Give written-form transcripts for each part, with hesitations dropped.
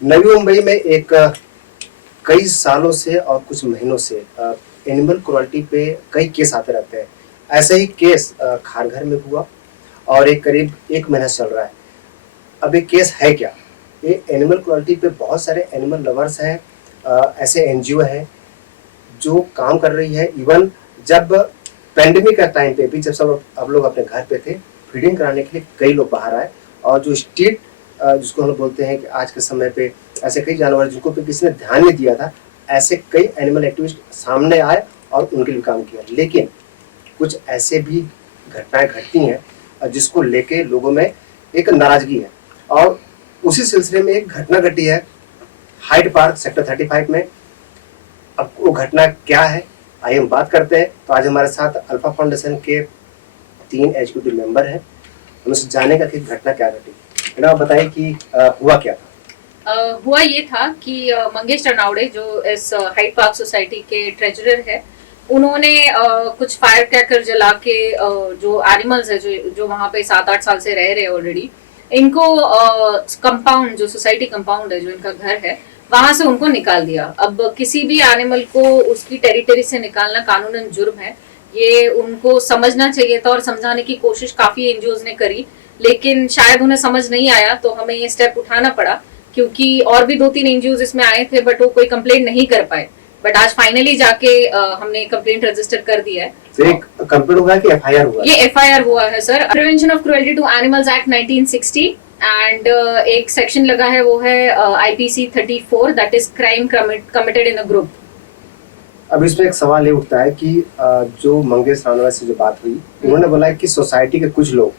नवी मुंबई में एक कई सालों से और कुछ महीनों से एनिमल क्रुएल्टी पे कई केस आते रहते हैं। ऐसे ही केस खारघर में हुआ और एक करीब 1 महीना चल रहा है। अब ये केस है क्या? ये एनिमल क्रुएल्टी पे बहुत सारे एनिमल लवर्स हैं, ऐसे एनजीओ हैं जो काम कर रही है। इवन जब पेंडेमिक का टाइम पे भी, जब सब आप लोग अपने घर पे थे, फीडिंग कराने के लिए कई लोग बाहर आए और जो स्ट्रीट जिसको हम बोलते हैं कि आज के समय पे ऐसे कई जानवर जिनको पे किसी ने ध्यान नहीं दिया था, ऐसे कई एनिमल एक्टिविस्ट सामने आए और उनके लिए काम किया। लेकिन कुछ ऐसे भी घटनाएं घटती हैं जिसको लेके लोगों में एक नाराजगी है और उसी सिलसिले में एक घटना घटी है हाइड पार्क सेक्टर 35 में। अब वो घटना क्या है, आइए हम बात करते हैं। तो आज हमारे साथ अल्फा फाउंडेशन के 3 एग्जीक्यूटिव मेंबर हैं, हम उससे जानेगा कि घटना क्या घटी। मैडम आप बताइए कि हुआ क्या था? हुआ ये था कि मंगेश रनावड़े जो इस हाइड पार्क सोसाइटी के ट्रेजरर है, उन्होंने कुछ फायर क्रैकर जला के जो एनिमल्स है जो वहाँ पे 7-8 साल से रह रहे हैं ऑलरेडी, इनको कंपाउंड जो सोसाइटी कंपाउंड है, जो इनका घर है, वहां से उनको निकाल दिया। अब किसी भी एनिमल को उसकी टेरिटरी से निकालना कानूनन जुर्म है। ये उनको समझना चाहिए था और समझाने की कोशिश काफी एनजीओज ने करी, लेकिन शायद उन्हें समझ नहीं आया, तो हमें ये स्टेप उठाना पड़ा। क्योंकि और भी 2-3 एनजीओज इसमें आए थे, बट वो कोई कंप्लेंट नहीं कर पाए। बट आज फाइनली जाके हमने कंप्लेंट रजिस्टर कर दिया है। तो एक कंप्लेंट हुआ कि एफआईआर हुआ? ये एफआईआर हुआ है sir. Prevention of cruelty to animals act 1960 and एक सेक्शन लगा है, वो है IPC 34, that is crime committed in a group. अब इसमें एक सवाल ये उठता है कि जो मंगेश रानवत से जो बात हुई, उन्होंने बोला कि सोसाइटी के कुछ लोग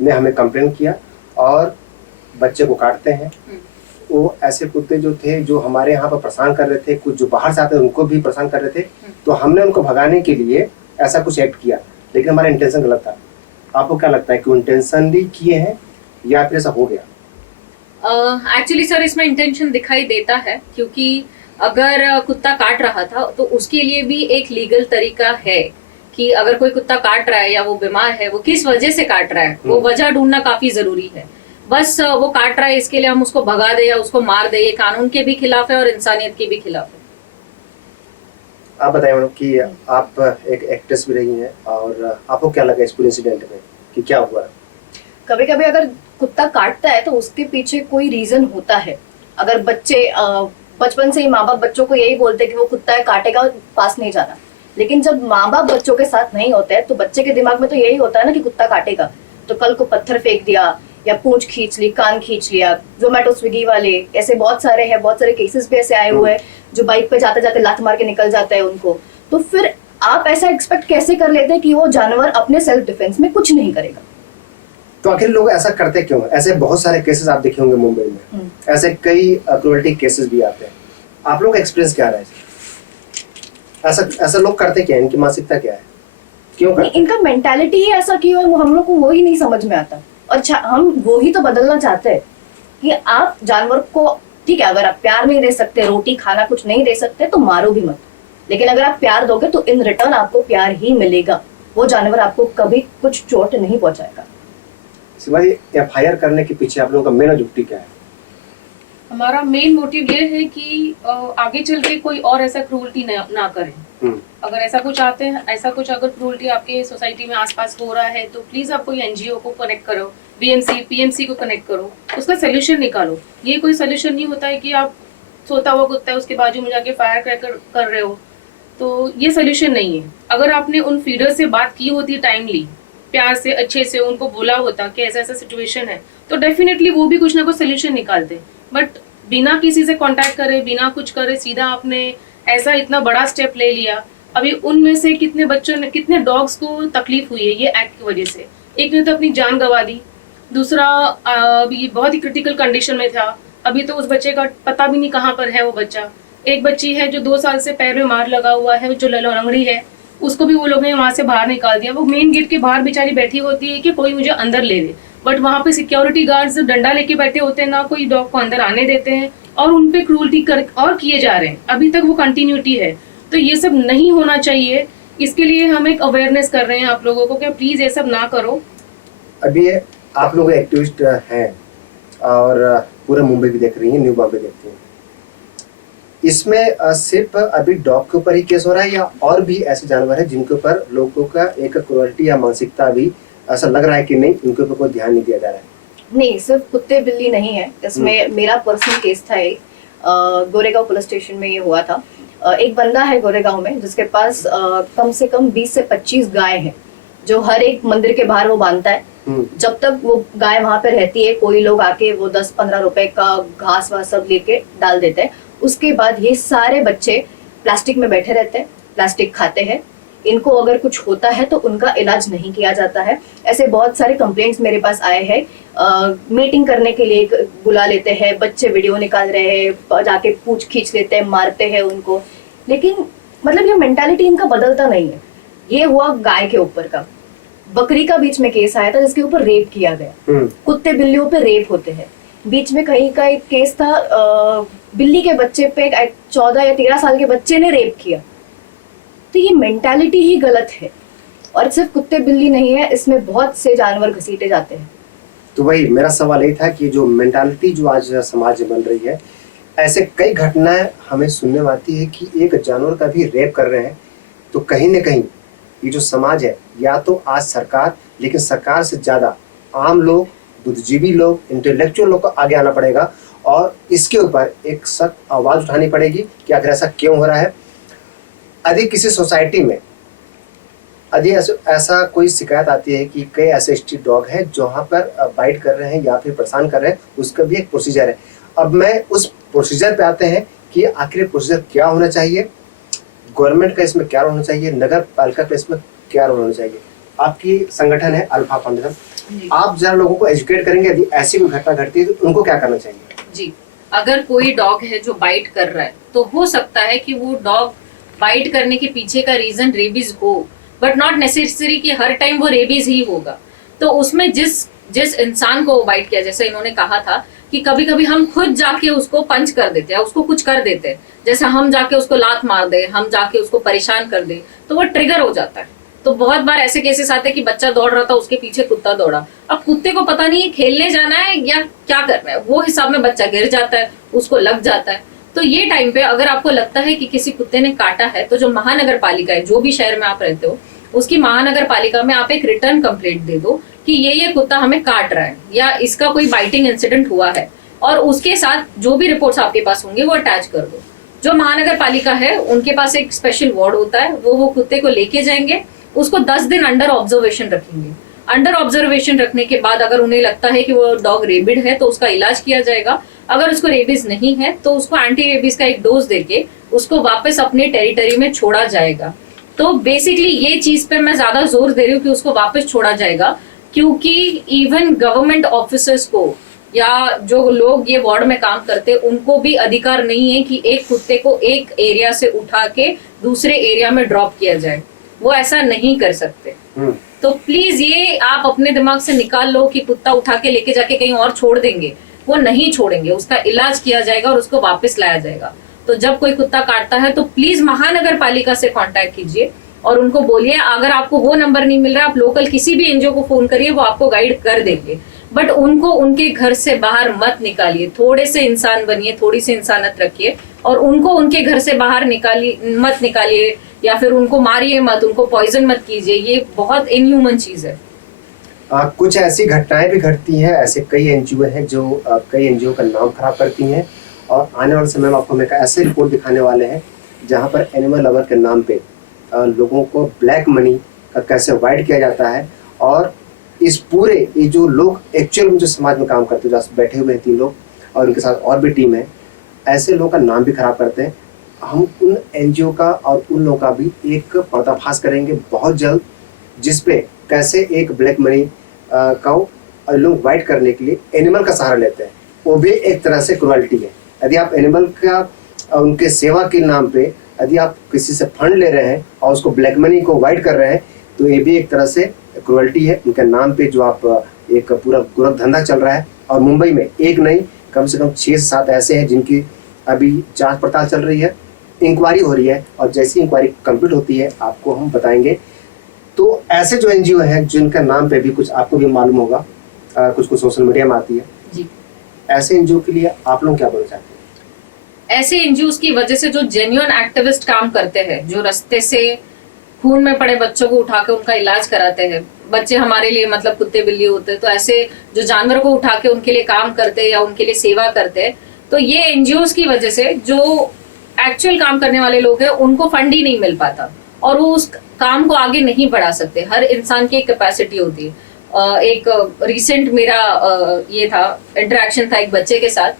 ने हमें कंप्लेन किया और बच्चे को काटते हैं। वो ऐसे कुत्ते जो थे जो हमारे यहाँ पर परेशान कर रहे थे, कुछ जो बाहर से आते थे उनको भी परेशान कर रहे थे, तो हमने उनको भगाने के लिए ऐसा कुछ एक्ट किया, लेकिन हमारा इंटेंशन गलत था। आपको क्या लगता है कि वो इंटेंशनली किए हैं या फिर ऐसा हो गया? एक्चुअली सर इसमें इंटेंशन दिखाई देता है, क्योंकि अगर कुत्ता काट रहा था तो उसके लिए भी एक लीगल तरीका है कि अगर कोई कुत्ता काट रहा है या वो बीमार है, वो किस वजह से काट रहा है, वो वजह ढूंढना काफी जरूरी है। बस वो काट रहा है इसके लिए हम उसको भगा दे या उसको मार दे, ये कानून के भी खिलाफ है और इंसानियत के भी खिलाफ है। आप बताइए मैडम कि आप एक एक्ट्रेस भी रही हैं और आपको क्या लगा इस पूरे इंसिडेंट में कि क्या हुआ? कभी कभी अगर कुत्ता काटता है तो उसके पीछे कोई रीजन होता है। अगर बच्चे बचपन से ही माँ बाप बच्चों को यही बोलते हैं कि वो कुत्ता है, काटेगा, पास नहीं जाना, लेकिन जब माँ बाप बच्चों के साथ नहीं होते हैं तो बच्चे के दिमाग में तो यही होता है ना कि कुत्ता काटेगा, तो कल को पत्थर फेंक दिया या पूंछ खींच ली, कान खींच लिया। जोमेटो स्विगी वाले ऐसे बहुत सारे हैं, बहुत सारे केसेस भी ऐसे आए हुए हैं जो बाइक पे जाते जाते लात मार के निकल जाता है उनको। तो फिर आप ऐसा एक्सपेक्ट कैसे कर लेते हैं कि वो जानवर अपने सेल्फ डिफेंस में कुछ नहीं करेगा? तो आखिर लोग ऐसा करते क्यों? ऐसे बहुत सारे केसेस आप देखे होंगे मुंबई में, ऐसे कई क्रुएल्टी केसेस भी आते हैं। आप लोग का एक्सपीरियंस क्या रहा है? ऐसा लोग करते क्या है? इनकी मानसिकता क्या है, क्यों करते? इनका मेंटालिटी ही ऐसा क्यों है, वो हम लोग को वो ही नहीं समझ में आता। और हम वो ही तो बदलना चाहते हैं कि आप जानवर को, ठीक है, अगर आप प्यार नहीं दे सकते, रोटी खाना कुछ नहीं दे सकते, तो मारो भी मत, लेकिन अगर आप प्यार दोगे तो इन रिटर्न आपको प्यार ही मिलेगा। वो जानवर आपको कभी कुछ चोट नहीं पहुंचाएगा। शिवाजी, एफआईआर करने के पीछे आप लोगों का मेन ऑब्जेक्टिव क्या है? हमारा मेन मोटिव ये है कि आगे चल के कोई और ऐसा क्रूरटी ना करे। अगर ऐसा कुछ अगर क्रूरटी आपके सोसाइटी में आसपास हो रहा है तो प्लीज आप कोई एनजीओ को कनेक्ट करो, बीएमसी पीएमसी को कनेक्ट करो, उसका सोल्यूशन निकालो। ये कोई सोल्यूशन नहीं होता है कि आप सोता हुआ कुत्ता है उसके बाजू में जाके फायर क्रैकर कर रहे हो, तो ये सोल्यूशन नहीं है। अगर आपने उन फीडर से बात की होती टाइमली, प्यार से, अच्छे से उनको बोला होता कि ऐसा ऐसा सिचुएशन है, तो डेफिनेटली वो भी कुछ ना कुछ सोल्यूशन निकालते। बट बिना किसी से कांटेक्ट करे, बिना कुछ करे, सीधा आपने ऐसा इतना बड़ा स्टेप ले लिया। अभी उनमें से कितने बच्चों ने, कितने डॉग्स को तकलीफ हुई है ये एक्ट की वजह से। एक ने तो अपनी जान गंवा दी, दूसरा अभी बहुत ही क्रिटिकल कंडीशन में था, अभी तो उस बच्चे का पता भी नहीं कहाँ पर है वो बच्चा। एक बच्ची है जो 2 साल से पैर में मार लगा हुआ है, जो लंगड़ी है, उसको भी वो लोग ने वहां से बाहर निकाल दिया। वो मेन गेट के बाहर बेचारी बैठी होती है कि कोई मुझे अंदर ले ले, बट वहां पे सिक्योरिटी गार्ड्स डंडा लेके बैठे होते हैं, ना कोई डॉग को अंदर आने देते हैं और उनपे क्रूरटी और किए जा रहे हैं। अभी तक वो कंटिन्यूटी है, तो ये सब नहीं होना चाहिए। इसके लिए हम एक अवेयरनेस कर रहे हैं आप लोगों को कि प्लीज ये सब ना करो। अभी आप लोग एक्टिविस्ट हैं और पूरा मुंबई भी देख रही हैं, न्यू बॉम्बे देखती हैं। इसमें सिर्फ अभी डॉग के ऊपर ही केस हो रहा है या और भी ऐसे जानवर हैं जिनके ऊपर लोगों का एक क्रूरल्टी या मानसिकता भी ऐसा लग रहा है कि नहीं, उनके ऊपर कोई ध्यान नहीं दिया जा रहा है? नहीं, सिर्फ कुत्ते बिल्ली नहीं है इसमें। मेरा पर्सनल केस था एक, गोरेगांव पुलिस स्टेशन में ये हुआ था। एक बंदा है गोरेगांव में जिसके पास कम से कम 20 से 25 गाय हैं, जो हर एक मंदिर के बाहर वो बांधता है। जब तक वो गाय वहां पे रहती है, कोई लोग आके वो 10-15 रुपए का घास वास सब लेके डाल देते हैं। उसके बाद ये सारे बच्चे प्लास्टिक में बैठे रहते हैं, प्लास्टिक खाते हैं। इनको अगर कुछ होता है तो उनका इलाज नहीं किया जाता है। ऐसे बहुत सारे कंप्लेंट्स मेरे पास आए हैं। मीटिंग करने के लिए बुला लेते हैं, बच्चे वीडियो निकाल रहे हैं, जाके पूछ खींच लेते हैं, मारते हैं उनको। लेकिन मतलब ये मेंटालिटी इनका बदलता नहीं है। ये हुआ गाय के ऊपर का। बकरी का बीच में केस आया था जिसके ऊपर रेप किया गया। कुत्ते बिल्लियों पे रेप होते हैं। बीच में कहीं का एक केस था, बिल्ली के बच्चे पे 14 या 13 साल के बच्चे ने रेप किया। तो ये मेंटालिटी ही गलत है। और सिर्फ कुत्ते बिल्ली नहीं है, इसमें बहुत से जानवर घसीटे जाते हैं। तो वही मेरा सवाल यही था कि जो मेंटालिटी जो आज समाज में बन रही है, ऐसे कई घटनाएं हमें सुनने में आती है कि एक जानवर का भी रेप कर रहे हैं। तो कहीं ना कहीं ये जो समाज है, या तो आज सरकार, लेकिन सरकार से ज्यादा आम लोग, बुद्धिजीवी लोग, इंटेलेक्चुअल लोग को आगे आना पड़ेगा और इसके ऊपर एक सख्त आवाज उठानी पड़ेगी कि आखिर ऐसा क्यों हो रहा है। यदि किसी सोसाइटी में यदि ऐसा कोई शिकायत आती है कि कई ऐसे स्ट्रीट डॉग हैं जहाँ पर बाइट कर रहे हैं या फिर परेशान कर रहे हैं, उसका भी एक प्रोसीजर है। अब मैं उस प्रोसीजर पे आते हैं कि आखिर प्रोसीजर क्या होना चाहिए, गवर्नमेंट का इसमें क्या होना चाहिए, नगर पालिका का इसमें क्या होना चाहिए। आपकी संगठन है अल्फा फाउंडेशन, आप जरा लोगों को एजुकेट करेंगे यदि ऐसी कोई घटना घटती है तो उनको क्या करना चाहिए? जी, अगर कोई डॉग है जो बाइट कर रहा है तो हो सकता है कि वो डॉग बाइट करने के पीछे का रीजन रेबीज हो, बट नॉट नेसेसरी कि हर टाइम वो रेबीज ही होगा। तो उसमें जिस इंसान को बाइट किया, जैसे इन्होंने कहा था कि कभी कभी हम खुद जाके उसको पंच कर देते हैं, उसको कुछ कर देते हैं, जैसे हम जाके उसको लात मार दे, हम जाके उसको परेशान कर दे, तो वो ट्रिगर हो जाता है। तो बहुत बार ऐसे केसेस आते हैं कि बच्चा दौड़ रहा था, उसके पीछे कुत्ता दौड़ा। अब कुत्ते को पता नहीं है खेलने जाना है या क्या करना है, वो हिसाब में बच्चा गिर जाता है, उसको लग जाता है। तो ये टाइम पे अगर आपको लगता है कि किसी कुत्ते ने काटा है, तो जो महानगर पालिका है, जो भी शहर में आप रहते हो, उसकी महानगर पालिका में आप एक रिटर्न कंप्लेंट दे दो कि ये कुत्ता हमें काट रहा है या इसका कोई बाइटिंग इंसिडेंट हुआ है, और उसके साथ जो भी रिपोर्ट्स आपके पास होंगे वो अटैच कर दो। जो महानगर पालिका है उनके पास एक स्पेशल वार्ड होता है, वो कुत्ते को लेके जाएंगे, उसको 10 दिन अंडर ऑब्जर्वेशन रखेंगे। अंडर ऑब्जर्वेशन रखने के बाद अगर उन्हें लगता है कि वो डॉग रेबिड है तो उसका इलाज किया जाएगा। अगर उसको रेबीज नहीं है तो उसको एंटी रेबीज का एक डोज देके उसको वापस अपने टेरिटरी में छोड़ा जाएगा। तो बेसिकली ये चीज पे मैं ज्यादा जोर दे रही हूँ कि उसको वापस छोड़ा जाएगा, क्योंकि इवन गवर्नमेंट ऑफिसर्स को या जो लोग ये वार्ड में काम करते हैं उनको भी अधिकार नहीं है कि एक कुत्ते को एक एरिया से उठा के दूसरे एरिया में ड्रॉप किया जाए, वो ऐसा नहीं कर सकते। तो प्लीज ये आप अपने दिमाग से निकाल लो कि कुत्ता उठा के लेके जाके कहीं और छोड़ देंगे, वो नहीं छोड़ेंगे, उसका इलाज किया जाएगा और उसको वापस लाया जाएगा। तो जब कोई कुत्ता काटता है तो प्लीज महानगर पालिका से कांटेक्ट कीजिए और उनको बोलिए, अगर आपको वो नंबर नहीं मिल रहा आप लोकल किसी भी एनजीओ को फोन करिए, वो आपको गाइड कर देंगे, बट उनको उनके घर से बाहर मत निकालिए। थोड़े से इंसान बनिए, थोड़ी सी इंसानियत रखिए और उनको उनके घर से बाहर मत निकालिए या फिर उनको मारिए मत, उनको पॉइजन मत कीजिए, ये बहुत इनह्यूमन चीज है। कुछ ऐसी घटनाएं भी घटती हैं, ऐसे कई एनजीओ हैं जो कई एनजीओ का नाम खराब करती हैं, और आने वाले समय में आपको हम एक ऐसे रिपोर्ट दिखाने वाले हैं जहां पर एनिमल लवर के नाम पे लोगों को ब्लैक मनी का कैसे वाइट किया जाता है। और इस पूरे ये जो लोग एक्चुअल में जो समाज में काम करते हैं, जो बैठे हुए हैं 3 लोग और उनके साथ और भी टीम है, ऐसे लोगों का नाम भी खराब करते हैं। हम उन एनजीओ का और उन लोगों का भी एक पर्दाफाश करेंगे बहुत जल्द, जिसपे कैसे एक ब्लैक मनी का लोग वाइट करने के लिए एनिमल का सहारा लेते हैं, वो भी एक तरह से क्रुएल्टी है। यदि आप एनिमल का उनके सेवा के नाम पे यदि आप किसी से फंड ले रहे हैं और उसको ब्लैक मनी को वाइट कर रहे हैं, तो ये भी एक तरह से क्रुएल्टी है। उनके नाम पे जो आप एक पूरा गोरख धंधा चल रहा है, और मुंबई में एक नहीं कम से कम 6 से 7 ऐसे हैं जिनकी अभी जांच पड़ताल चल रही है, इंक्वायरी हो रही है, और जैसी इंक्वायरी कंप्लीट होती है आपको हम बताएंगे। तो ऐसे जो एनजीओ हैं जिनका नाम पे भी कुछ आपको भी मालूम होगा, कुछ सोशल मीडिया में आती है जी। ऐसे एनजीओ के लिए आप लोग क्या बोलना चाहते हैं? ऐसे एनजीओ की वजह से जो जेन्युइन एक्टिविस्ट काम करते हैं, जो रास्ते से खून में पड़े बच्चों को उठा के उनका इलाज कराते हैं, बच्चे हमारे लिए मतलब कुत्ते बिल्ली होते हैं, तो ऐसे जो जानवरों को उठा के उनके लिए काम करते हैं या उनके लिए सेवा करते हैं, तो ये एनजीओ की वजह से जो एक्चुअल काम करने वाले लोग हैं उनको फंड ही नहीं मिल पाता और वो उस काम को आगे नहीं बढ़ा सकते। हर इंसान की एक कैपेसिटी होती है। एक रिसेंट मेरा ये था इंटरेक्शन था एक बच्चे के साथ।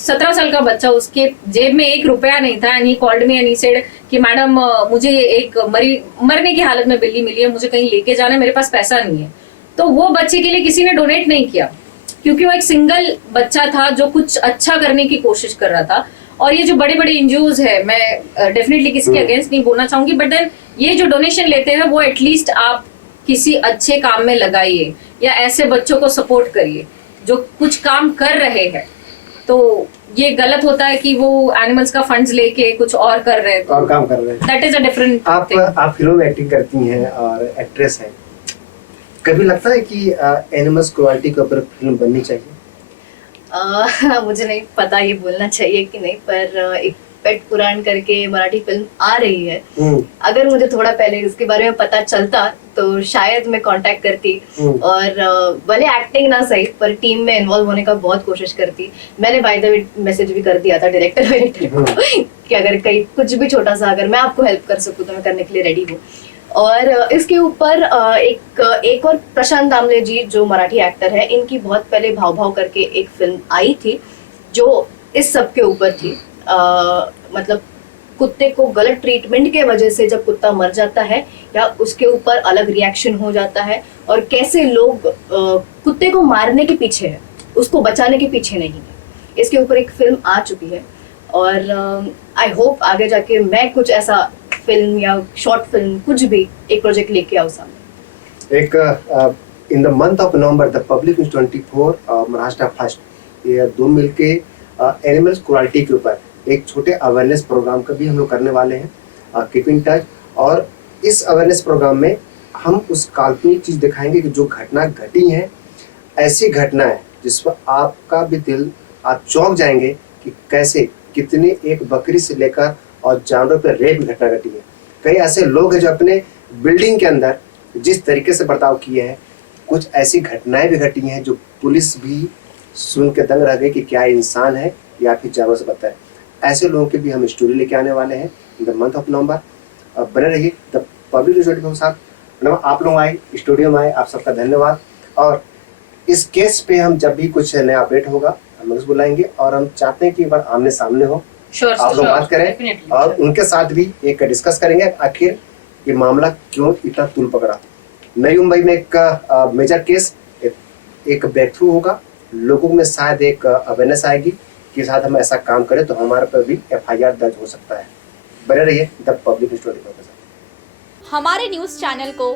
17 साल का बच्चा, उसके जेब में 1 रुपया नहीं था and he called me and he said कि मैडम मुझे एक मरने की हालत में बिल्ली मिली है, मुझे कहीं लेके जाना है, मेरे पास पैसा नहीं है। तो वो बच्चे के लिए किसी ने डोनेट नहीं किया क्योंकि वो एक सिंगल बच्चा था जो कुछ अच्छा करने की कोशिश कर रहा था। और ये जो बड़े बड़े एनजीओज है, मैं डेफिनेटली किसी के अगेंस्ट नहीं बोलना चाहूंगी, बट देन ये जो डोनेशन लेते हैं वो एटलीस्ट आप किसी अच्छे काम में लगाइए या ऐसे बच्चों को सपोर्ट करिए जो कुछ काम कर रहे हैं। तो ये गलत होता है कि वो एनिमल्स का फंड्स लेके कुछ और कर रहे हैं, और काम कर रहे हैं। That is a different. आप फिल्मों में एक्टिंग करती हैं और एक्ट्रेस हैं, कभी लगता है कि एनिमल्स क्रुएल्टी के ऊपर फिल्म बननी चाहिए? मुझे नहीं पता ये बोलना चाहिए कि नहीं, पर एक पेट पुराण करके मराठी फिल्म आ रही है। अगर मुझे थोड़ा पहले इसके बारे में पता चलता तो शायद मैं कांटेक्ट करती और भले एक्टिंग ना सही पर टीम में इन्वॉल्व होने का बहुत कोशिश करती। मैंने बाय द वे मैसेज भी कर दिया था डायरेक्टर को कि अगर कहीं कुछ भी छोटा सा अगर मैं आपको हेल्प कर सकूं तो मैं करने के लिए रेडी हूँ। और इसके ऊपर एक और प्रशांत दामले जी जो मराठी एक्टर है, इनकी बहुत पहले भाव भाव करके एक फिल्म आई थी जो इस सब के ऊपर थी। मतलब कुत्ते को गलत ट्रीटमेंट के वजह से जब कुत्ता मर जाता है या उसके ऊपर अलग रिएक्शन हो जाता है और कैसे लोग कुत्ते को मारने के पीछे है, उसको बचाने के पीछे नहीं है। इसके ऊपर एक फिल्म आ चुकी है और आई होप आगे जाके मैं कुछ ऐसा फिल्म या शॉर्ट फिल्म कुछ भी एक प्रोजेक्ट लेके आऊँ सामने। एक in the month of November the public news 24 Maharashtra first, ये दो मिलके एनिमल्स क्रुएल्टी के ऊपर एक छोटे अवेयरनेस प्रोग्राम का भी हम लोग करने वाले हैं, कीप इन टच। और इस अवेयरनेस प्रोग्राम में हम उस काल्पनिक चीज दिखाएंगे कि जो घटना घटी है, ऐसी घटना है जिस पर आपका भी दिल, आप चौंक जाएंगे कि कैसे कितने एक बकरी से लेकर और जानवरों पर रेप की घटना घटी है। कई ऐसे लोग हैं जो अपने बिल्डिंग के अंदर जिस तरीके से बर्ताव किए हैं, कुछ ऐसी घटनाएं भी घटी हैं जो पुलिस भी सुन के दंग रह गई कि क्या इंसान है या फिर जानवर से बता है। ऐसे लोगों की भी हम स्टोरी लेके आने वाले हैं in the month of November. बने रहिए द पब्लिक न्यूज 24 के साथ। मतलब आप लोग आए, स्टूडियो में आए, आप सबका धन्यवाद। और इस केस पे हम जब भी कुछ नया अपडेट होगा हम लोग बुलाएंगे और हम चाहते हैं कि एक बार आमने सामने हो, आप लोग बात करें और उनके साथ भी एक डिस्कस करेंगे आखिर ये मामला क्यों इतना तूल पकड़ा। नई मुंबई में एक मेजर केस, एक ब्रेक थ्रू होगा, लोगों में शायद एक अवेयरनेस आएगी कि साथ हम ऐसा काम करें तो हमारे पर भी FIR दर्ज हो सकता है। बने रहिए द पब्लिक न्यूज 24 के साथ। हमारे न्यूज़ चैनल को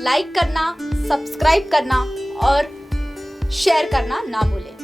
लाइक करना, सब्सक्राइब करना और शेयर करना ना भूलें।